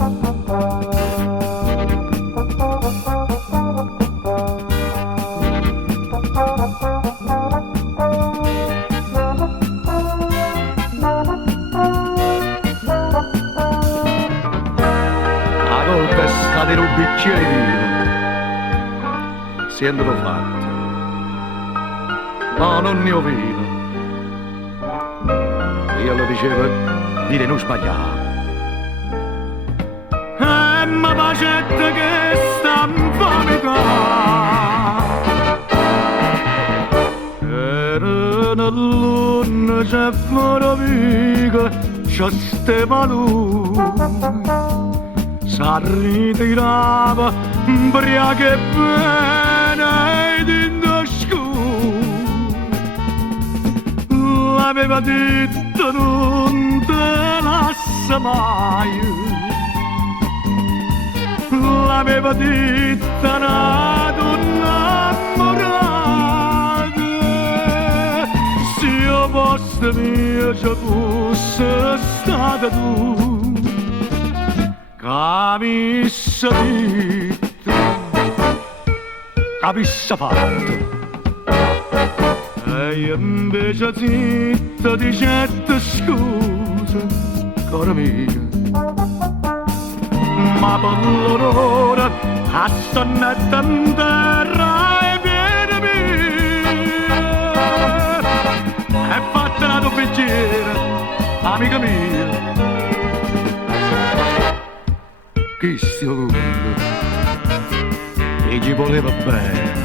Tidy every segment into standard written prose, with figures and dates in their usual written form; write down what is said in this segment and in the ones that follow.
La colpa è stata in un bicchiere di vino. Siendono fatte, ma non ne ho vino. Io lo dicevo, dire non sbagliare. Ma facette che sta infamità era nell'unna c'è fuori c'è Stefano s'arritirava ubriaco e bene dentro scuro l'aveva detto non te lascia mai l'aveva detta una donna innamorata se io posto mio ci fosse stata tu capisci detto capisci fatto e io invece zitta dicette scusa caro mio ma per l'onore a sonnetta in terra e viene mia e fattela tu bicchiere amica mia chi stia con e gli voleva bene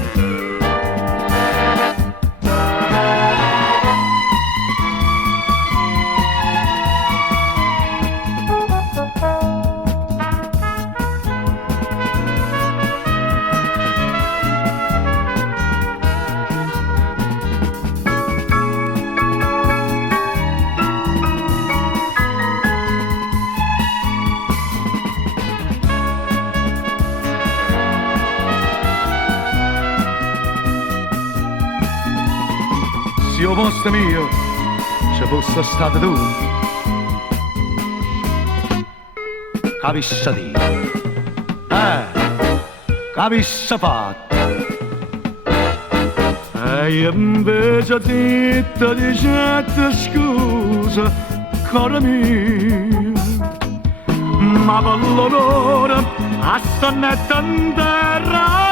se io posto mio ci fosse stato tu capisci dire capisci fatto e io invece zitta dicette scusa caro mio ma per l'onore a sonnetta in terra